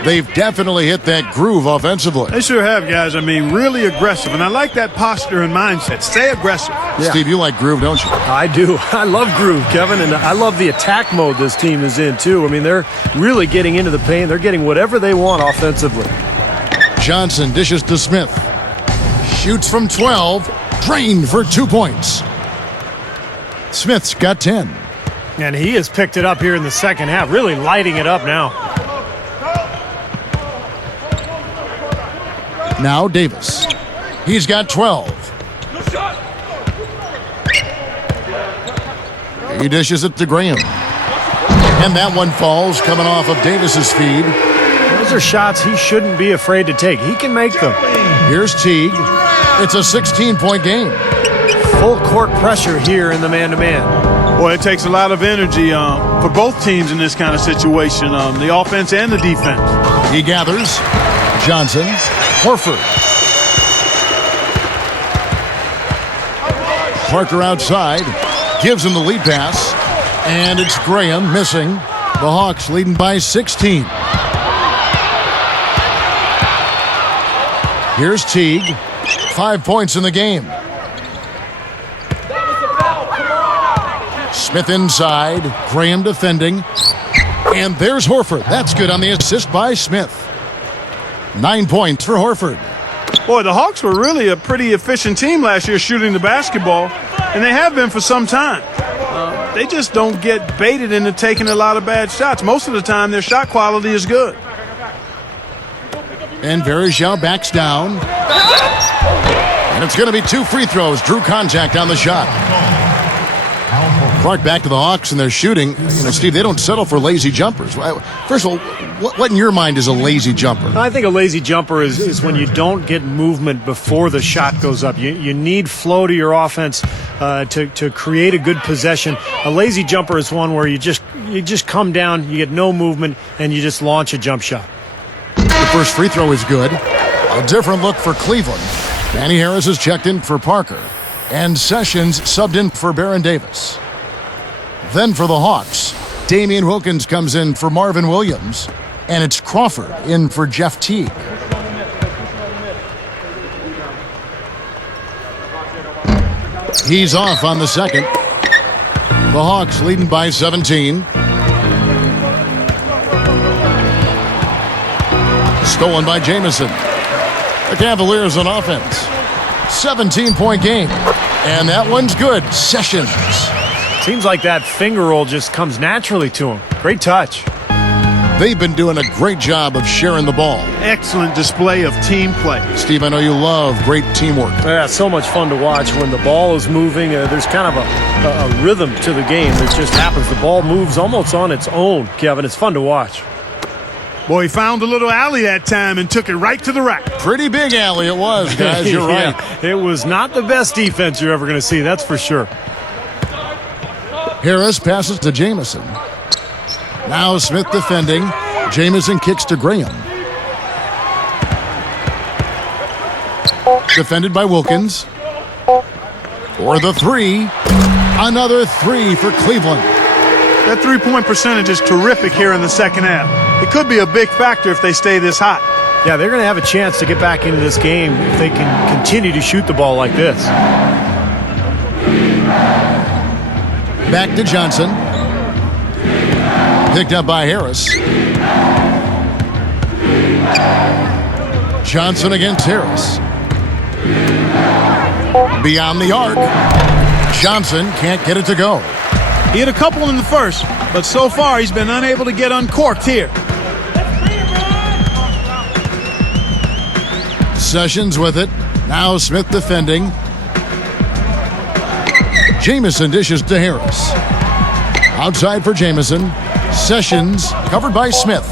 They've definitely hit that groove offensively. They sure have, guys. I mean, really aggressive. And I like that posture and mindset. Stay aggressive. Yeah. Steve, you like groove, don't you? I do. I love groove, Kevin. And I love the attack mode this team is in, too. I mean, they're really getting into the paint. They're getting whatever they want offensively. Johnson dishes to Smith. Shoots from 12. Drained for 2 points. Smith's got 10. And he has picked it up here in the second half, really lighting it up now. Now Davis. He's got 12. He dishes it to Graham. And that one falls coming off of Davis's feed. Those are shots he shouldn't be afraid to take. He can make them. Here's Teague. It's a 16-point game. Full court pressure here in the man-to-man. Boy, it takes a lot of energy for both teams in this kind of situation, the offense and the defense. He gathers. Johnson. Horford. Parker outside. Gives him the lead pass. And it's Graham missing. The Hawks leading by 16. Here's Teague. 5 points in the game. Smith inside. Graham defending. And there's Horford. That's good on the assist by Smith. 9 points for Horford. Boy, the Hawks were really a pretty efficient team last year shooting the basketball, and they have been for some time. They just don't get baited into taking a lot of bad shots. Most of the time, their shot quality is good. And Varejao backs down. And it's going to be 2 free throws. Drew contact on the shot. Clark back to the Hawks and they're shooting. You know, Steve, they don't settle for lazy jumpers. First of all, what in your mind is a lazy jumper? I think a lazy jumper is when you don't get movement before the shot goes up. You need flow to your offense to create a good possession. A lazy jumper is one where you just come down, you get no movement, and you just launch a jump shot. The first free throw is good. A different look for Cleveland. Danny Harris is checked in for Parker. And Sessions subbed in for Baron Davis. Then for the Hawks, Damian Wilkins comes in for Marvin Williams. And it's Crawford in for Jeff Teague. He's off on the second. The Hawks leading by 17. Stolen by Jamison. The Cavaliers on offense. 17-point game. And that one's good. Sessions. Seems like that finger roll just comes naturally to him. Great touch. They've been doing a great job of sharing the ball. Excellent display of team play. Steve, I know you love great teamwork. Yeah, so much fun to watch when the ball is moving. There's kind of a rhythm to the game that just happens. The ball moves almost on its own, Kevin. It's fun to watch. Boy, he found a little alley that time and took it right to the rack. Pretty big alley it was, guys. You're right. It was not the best defense you're ever going to see, that's for sure. Harris passes to Jamison. Now Smith defending. Jamison kicks to Graham. Defended by Wilkins. For the three. Another three for Cleveland. That three-point percentage is terrific here in the second half. It could be a big factor if they stay this hot. Yeah, they're going to have a chance to get back into this game if they can continue to shoot the ball like this. Back to Johnson. Picked up by Harris. Johnson against Harris. Beyond the arc. Johnson can't get it to go. He had a couple in the first, but so far he's been unable to get uncorked here. Sessions with it. Now Smith defending. Jamison dishes to Harris. Outside for Jamison. Sessions covered by Smith.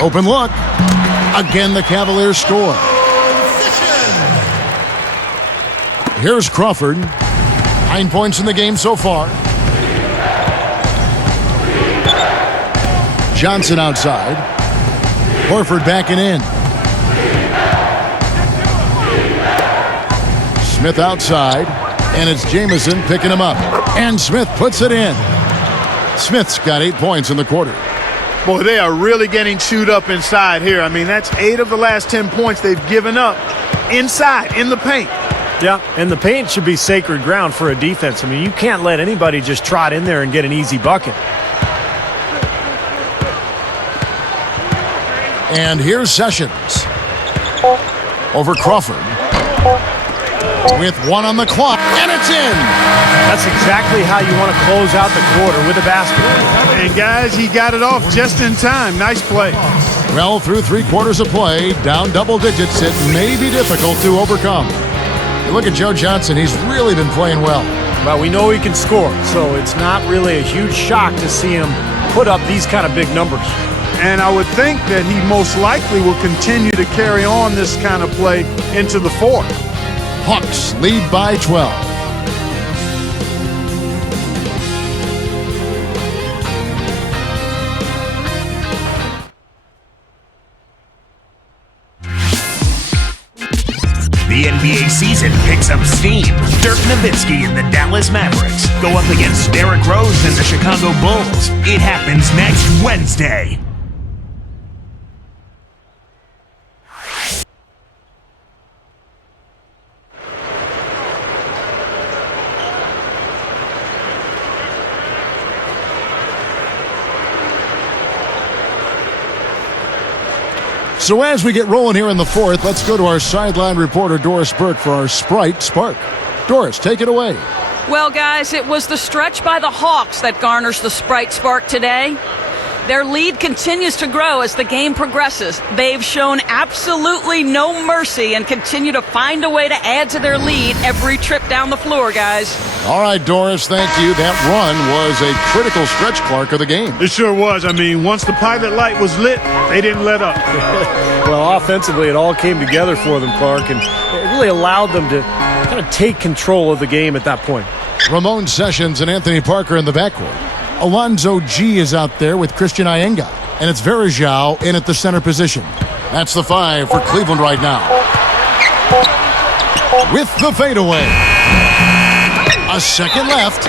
Open look. Again, the Cavaliers score. Here's Crawford. 9 points in the game so far. Johnson outside. Horford backing in. Smith outside. And it's Jamison picking him up. And Smith puts it in. Smith's got 8 points in the quarter. Boy, they are really getting chewed up inside here. I mean, that's 8 of the last 10 points they've given up inside, in the paint. Yeah, and the paint should be sacred ground for a defense. I mean, you can't let anybody just trot in there and get an easy bucket. And here's Sessions. Over Crawford. With 1 on the clock, and it's in! That's exactly how you want to close out the quarter, with a basket. And guys, he got it off just in time. Nice play. Well, through 3 quarters of play, down double digits, it may be difficult to overcome. You look at Joe Johnson, he's really been playing well. But we know he can score, so it's not really a huge shock to see him put up these kind of big numbers. And I would think that he most likely will continue to carry on this kind of play into the fourth. Hawks lead by 12. The NBA season picks up steam. Dirk Nowitzki and the Dallas Mavericks go up against Derrick Rose and the Chicago Bulls. It happens next Wednesday. So as we get rolling here in the fourth, let's go to our sideline reporter, Doris Burke, for our Sprite Spark. Doris, take it away. Well, guys, it was the stretch by the Hawks that garners the Sprite Spark today. Their lead continues to grow as the game progresses. They've shown absolutely no mercy and continue to find a way to add to their lead every trip down the floor, guys. All right, Doris, thank you. That run was a critical stretch, Clark, of the game. It sure was. I mean, once the pilot light was lit, they didn't let up. Well, offensively, it all came together for them, Clark, and it really allowed them to kind of take control of the game at that point. Ramon Sessions and Anthony Parker in the backcourt. Alonzo G is out there with Christian Ienga. And it's Verajao in at the center position. That's the 5 for Cleveland right now. With the fadeaway. A second left.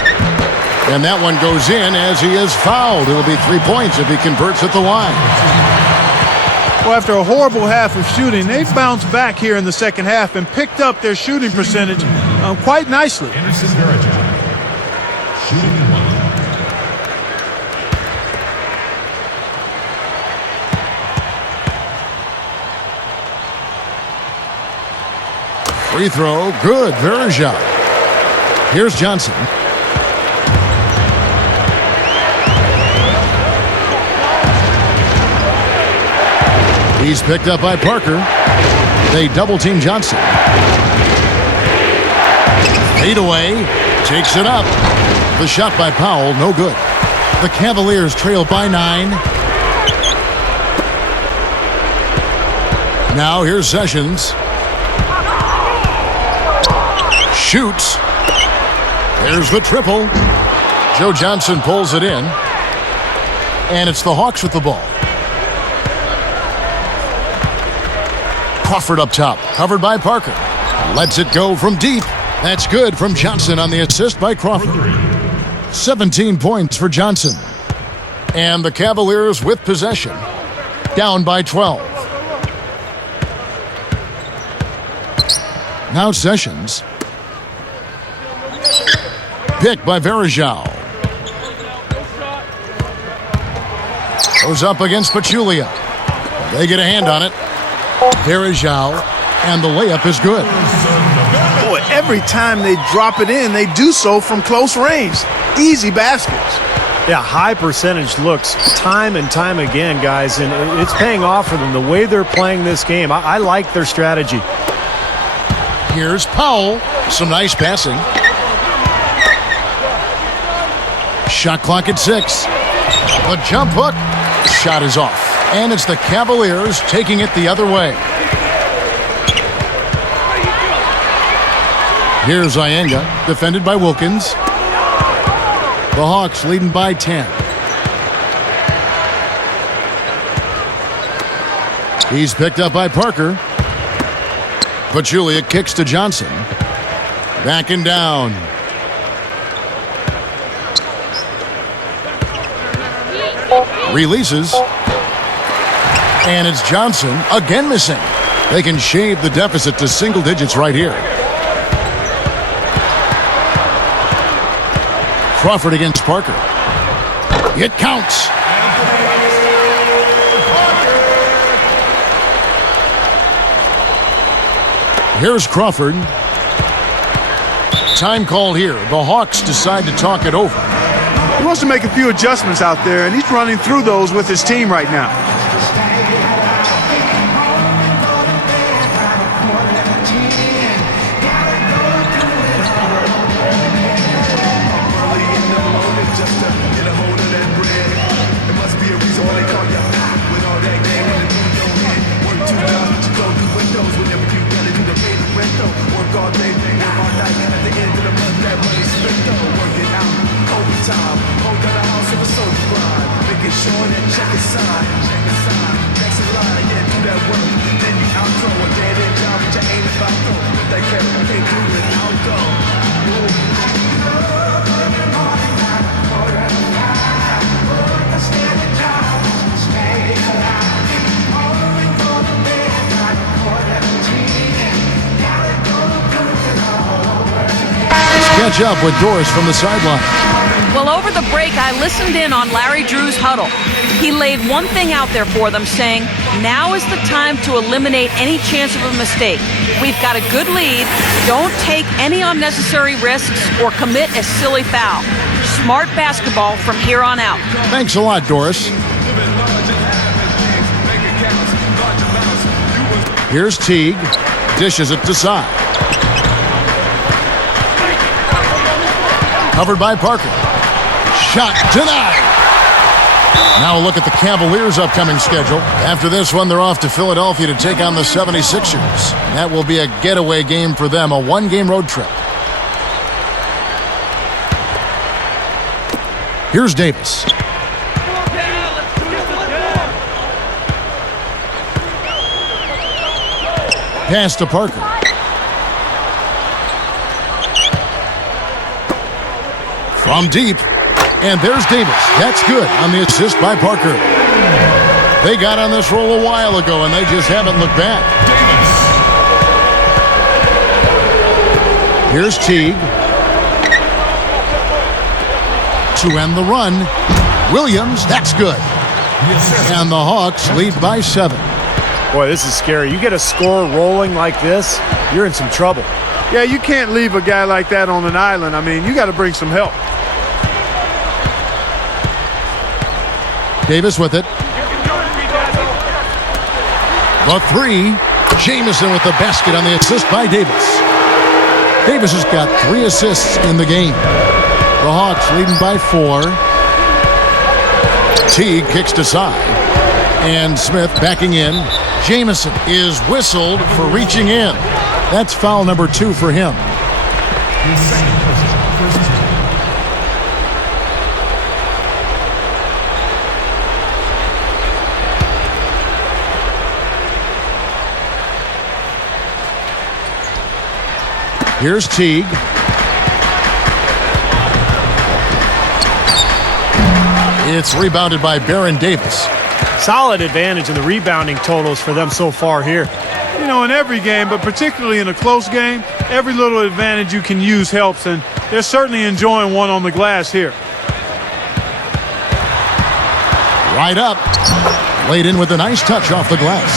And that one goes in as he is fouled. It'll be 3 points if he converts at the line. Well, after a horrible half of shooting, they bounced back here in the second half and picked up their shooting percentage quite nicely. Anderson Varejao. Shooting 1. Free throw, good. Varejao. Here's Johnson. He's picked up by Parker. They double-team Johnson. Fade away. Takes it up. The shot by Powell, no good. The Cavaliers trail by 9. Now here's Sessions. Shoots. There's the triple. Joe Johnson pulls it in. And it's the Hawks with the ball. Crawford up top, covered by Parker. Lets it go from deep. That's good from Johnson on the assist by Crawford. 17 points for Johnson. And the Cavaliers with possession. Down by 12. Now Sessions. Pick by Varejao. Goes up against Pachulia. They get a hand on it. Varejao, and the layup is good. Boy, every time they drop it in, they do so from close range. Easy baskets. Yeah, high percentage looks time and time again, guys, and it's paying off for them. The way they're playing this game, I like their strategy. Here's Powell. Some nice passing. Shot clock at 6. The jump hook. Shot is off. And it's the Cavaliers taking it the other way. Here's Iyenga, defended by Wilkins. The Hawks leading by 10. He's picked up by Parker. Pachulia kicks to Johnson. Backing down. Releases. And it's Johnson again missing. They can shave the deficit to single digits right here. Crawford against Parker. It counts. Here's Crawford. Time called here. The Hawks decide to talk it over. He wants to make a few adjustments out there, and he's running through those with his team right now. Catch up with Doris from the sideline. Well, over the break, I listened in on Larry Drew's huddle. He laid one thing out there for them, saying, now is the time to eliminate any chance of a mistake. We've got a good lead. Don't take any unnecessary risks or commit a silly foul. Smart basketball from here on out. Thanks a lot, Doris. Here's Teague. Dishes it to side. Covered by Parker. Shot denied. Now a look at the Cavaliers' upcoming schedule. After this one, they're off to Philadelphia to take on the 76ers. That will be a getaway game for them, a one-game road trip. Here's Davis. Pass to Parker. From deep, And there's Davis. That's good on the assist by Parker. They got on this roll a while ago, and they just haven't looked back. Here's Teague. To end the run. Williams, that's good. And the Hawks lead by 7. Boy, this is scary. You get a score rolling like this, you're in some trouble. Yeah, you can't leave a guy like that on an island. I mean, you got to bring some help. Davis with it. The 3. Jamison with the basket on the assist by Davis. Davis has got 3 assists in the game. The Hawks leading by 4. Teague kicks to side. And Smith backing in. Jamison is whistled for reaching in. That's foul number 2 for him. Here's Teague. It's rebounded by Baron Davis. Solid advantage in the rebounding totals for them so far here. You know, in every game, but particularly in a close game, every little advantage you can use helps, and they're certainly enjoying one on the glass here. Right up. Laid in with a nice touch off the glass.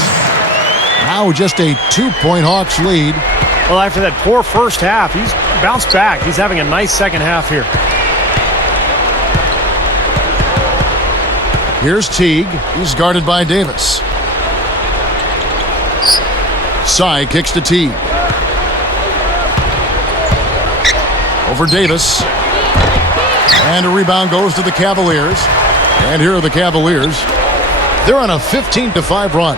Now just a 2-point Hawks lead. Well, after that poor first half, he's bounced back. He's having a nice second half here. Here's Teague. He's guarded by Davis. Sy kicks to Teague. Over Davis. And a rebound goes to the Cavaliers. And here are the Cavaliers. They're on a 15-5 run.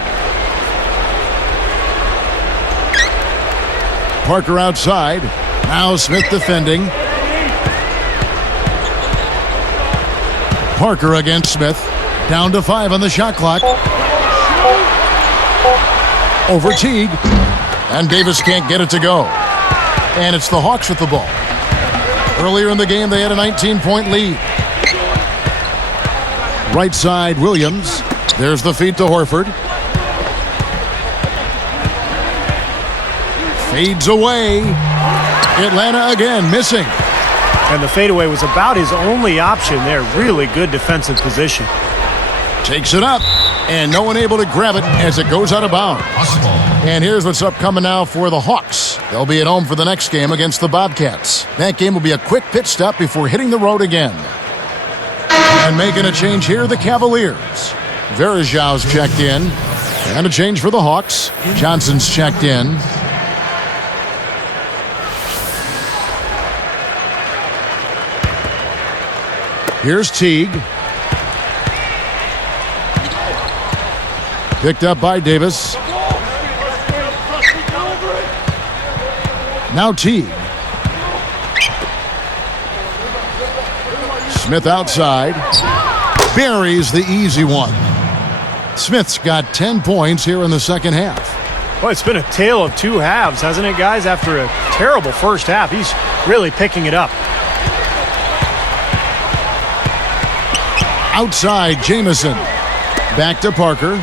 Parker outside. Now Smith defending. Parker against Smith. Down to 5 on the shot clock. Over Teague. And Davis can't get it to go. And it's the Hawks with the ball. Earlier in the game, they had a 19-point lead. Right side, Williams. There's the feed to Horford. Fades away. Atlanta again missing. And the fadeaway was about his only option there. Really good defensive position. Takes it up. And no one able to grab it as it goes out of bounds. And here's what's upcoming now for the Hawks. They'll be at home for the next game against the Bobcats. That game will be a quick pit stop before hitting the road again. And making a change here, the Cavaliers. Verajau's checked in. And a change for the Hawks. Johnson's checked in. Here's Teague. Picked up by Davis. Now Teague. Smith outside. Buries the easy one. Smith's got 10 points here in the second half. Boy, it's been a tale of 2 halves, hasn't it, guys? After a terrible first half, he's really picking it up. Outside, Jamison. Back to Parker.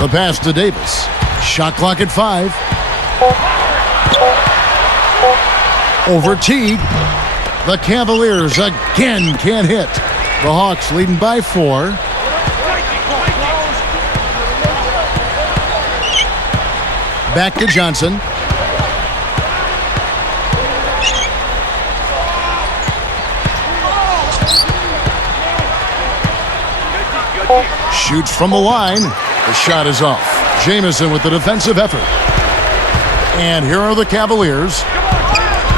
The pass to Davis. Shot clock at 5. Over Teague. The Cavaliers again can't hit. The Hawks leading by 4. Back to Johnson. Shoots from the line. The shot is off. Jamison with the defensive effort. And here are the Cavaliers.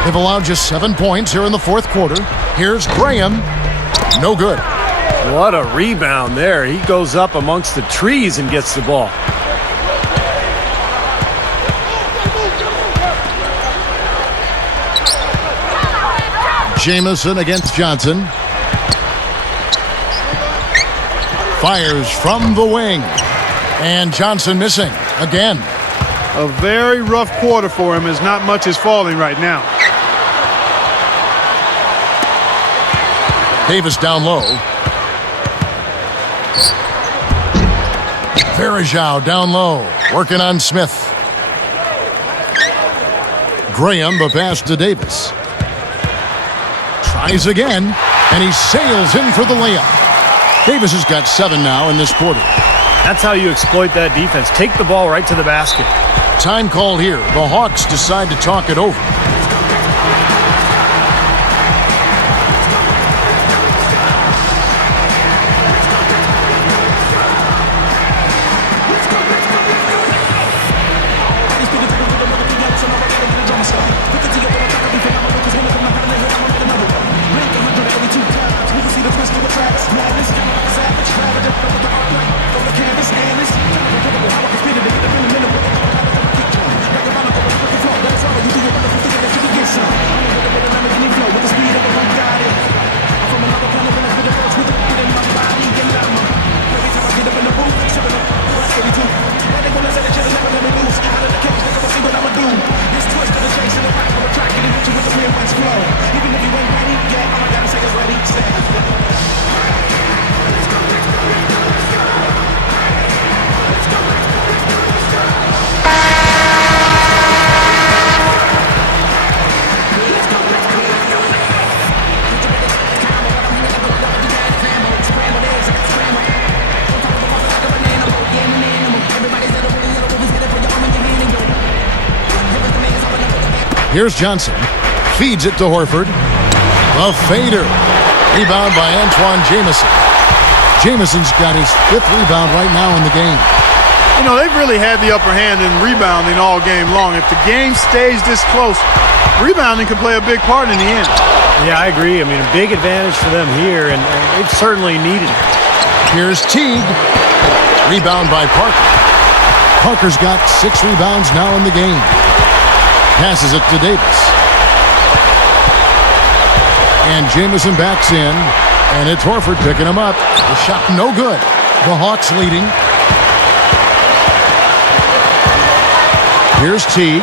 They've allowed just 7 points here in the fourth quarter. Here's Graham. No good. What a rebound there. He goes up amongst the trees and gets the ball. Jamison against Johnson. Fires from the wing. And Johnson missing again. A very rough quarter for him as not much is falling right now. Davis down low. Verajao down low, working on Smith. Graham, the pass to Davis. Tries again, and he sails in for the layup. Davis has got 7 now in this quarter. That's how you exploit that defense. Take the ball right to the basket. Time called here. The Hawks decide to talk it over. Here's Johnson. Feeds it to Horford. A fader. Rebound by Antoine Jamison. Jamison's got his 5th rebound right now in the game. You know, they've really had the upper hand in rebounding all game long. If the game stays this close, rebounding could play a big part in the end. Yeah, I agree. I mean, a big advantage for them here, and they've certainly needed it. Here's Teague. Rebound by Parker. Parker's got 6 rebounds now in the game. Passes it to Davis. And Jamison backs in, and it's Horford picking him up. The shot no good. The Hawks leading. Here's Teague.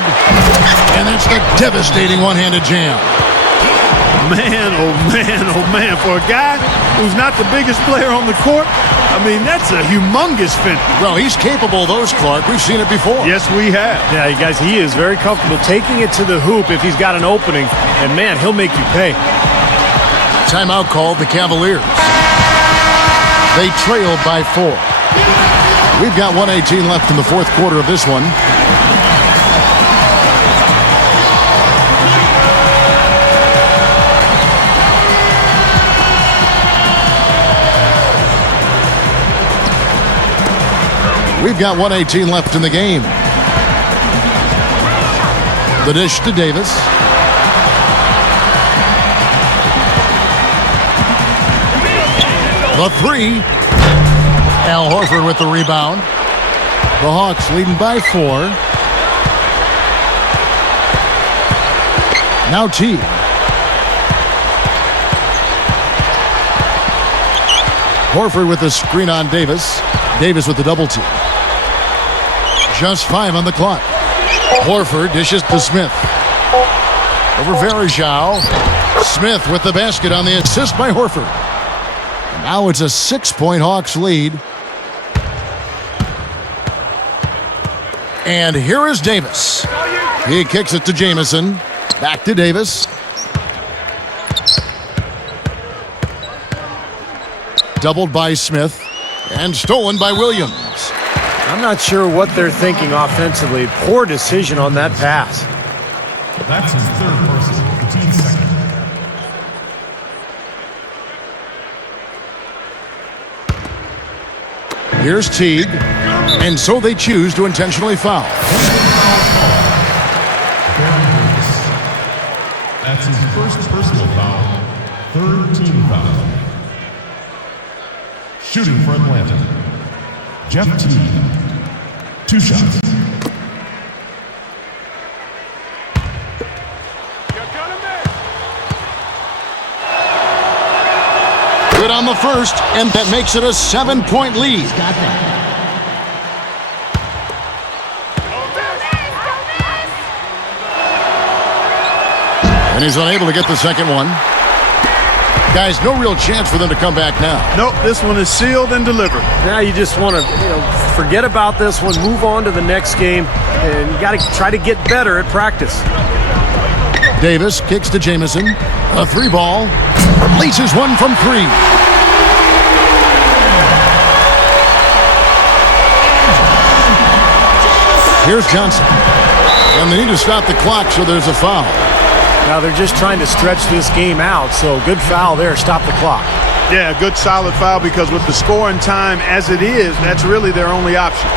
And it's the devastating one-handed jam. Man, oh man, oh man. For a guy who's not the biggest player on the court, I mean, that's a humongous finish. Well, he's capable of those, Clark. We've seen it before. Yes, we have. Yeah, you guys, he is very comfortable taking it to the hoop if he's got an opening. And, man, he'll make you pay. Timeout called the Cavaliers. They trailed by 4. We've got 1:18 left in the 4th quarter of this one. We've got 1:18 left in the game. The dish to Davis. The 3. Al Horford with the rebound. The Hawks leading by 4. Now Teague. Horford with the screen on Davis. Davis with the double team. Just 5 on the clock. Horford dishes to Smith. Over Verajao. Smith with the basket on the assist by Horford. And now it's a 6-point Hawks lead. And here is Davis. He kicks it to Jamison. Back to Davis. Doubled by Smith. And stolen by Williams. I'm not sure what they're thinking offensively. Poor decision on that pass. That's his 3rd personal, the team's 2nd. Here's Teague. And so they choose to intentionally foul. That's his 1st personal foul, 3rd team foul. Shooting for Atlanta, Jeff Teague. 2 shots. Good on the first, and that makes it a 7-point lead. And he's unable to get the second one. Guys, no real chance for them to come back now. Nope, this one is sealed and delivered. Now you just want to forget about this one, move on to the next game, and you got to try to get better at practice. Davis kicks to Jamison. A 3-ball. Laces one from 3. Here's Johnson. And they need to stop the clock, so there's a foul. Now they're just trying to stretch this game out, so good foul there. Stop the clock. Yeah, good solid foul because with the scoring time as it is, that's really their only option.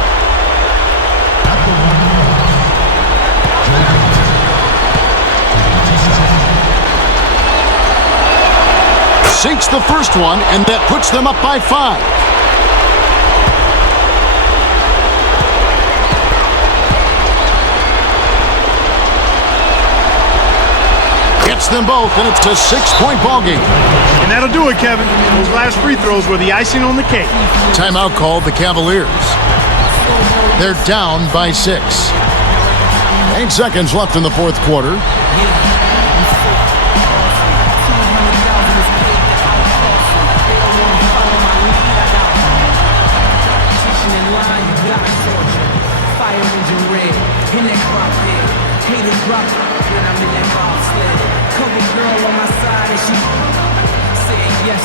Sinks the first one, and that puts them up by 5. Gets them both, and it's a 6-point ball game. And that'll do it, Kevin. Those last free throws were the icing on the cake. Timeout called the Cavaliers. They're down by 6. 8 seconds left in the fourth quarter.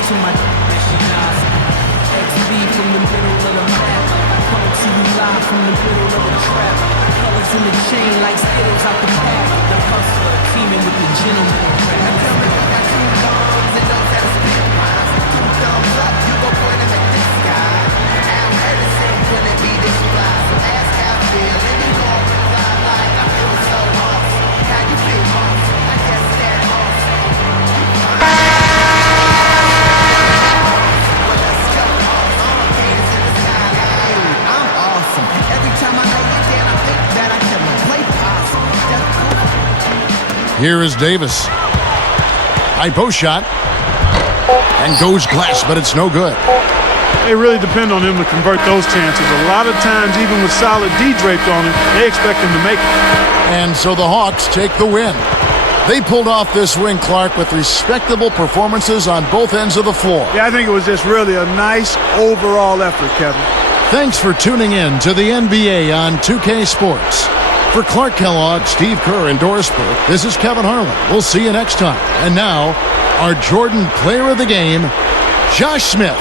To my and she nods. XB from the middle of the map. Coming to you live from the middle of the trap. Colors in the chain like Skittles out the pack. The hustler teaming with the gentleman. I tell me I got 2 thumbs and knows how to spin rhymes. 2 thumbs up, you go point them at this guy. Al Edison couldn't be this fly. So ask how I feel. And you know I'm reply like I feel so awesome. How you feel awesome? I guess that awesome. Here is Davis. High post shot. And goes glass, but it's no good. They really depend on him to convert those chances. A lot of times, even with solid D draped on him, they expect him to make it. And so the Hawks take the win. They pulled off this win, Clark, with respectable performances on both ends of the floor. Yeah, I think it was just really a nice overall effort, Kevin. Thanks for tuning in to the NBA on 2K Sports. For Clark Kellogg, Steve Kerr, and Doris Burke, this is Kevin Harlan. We'll see you next time. And now, our Jordan Player of the Game, Josh Smith.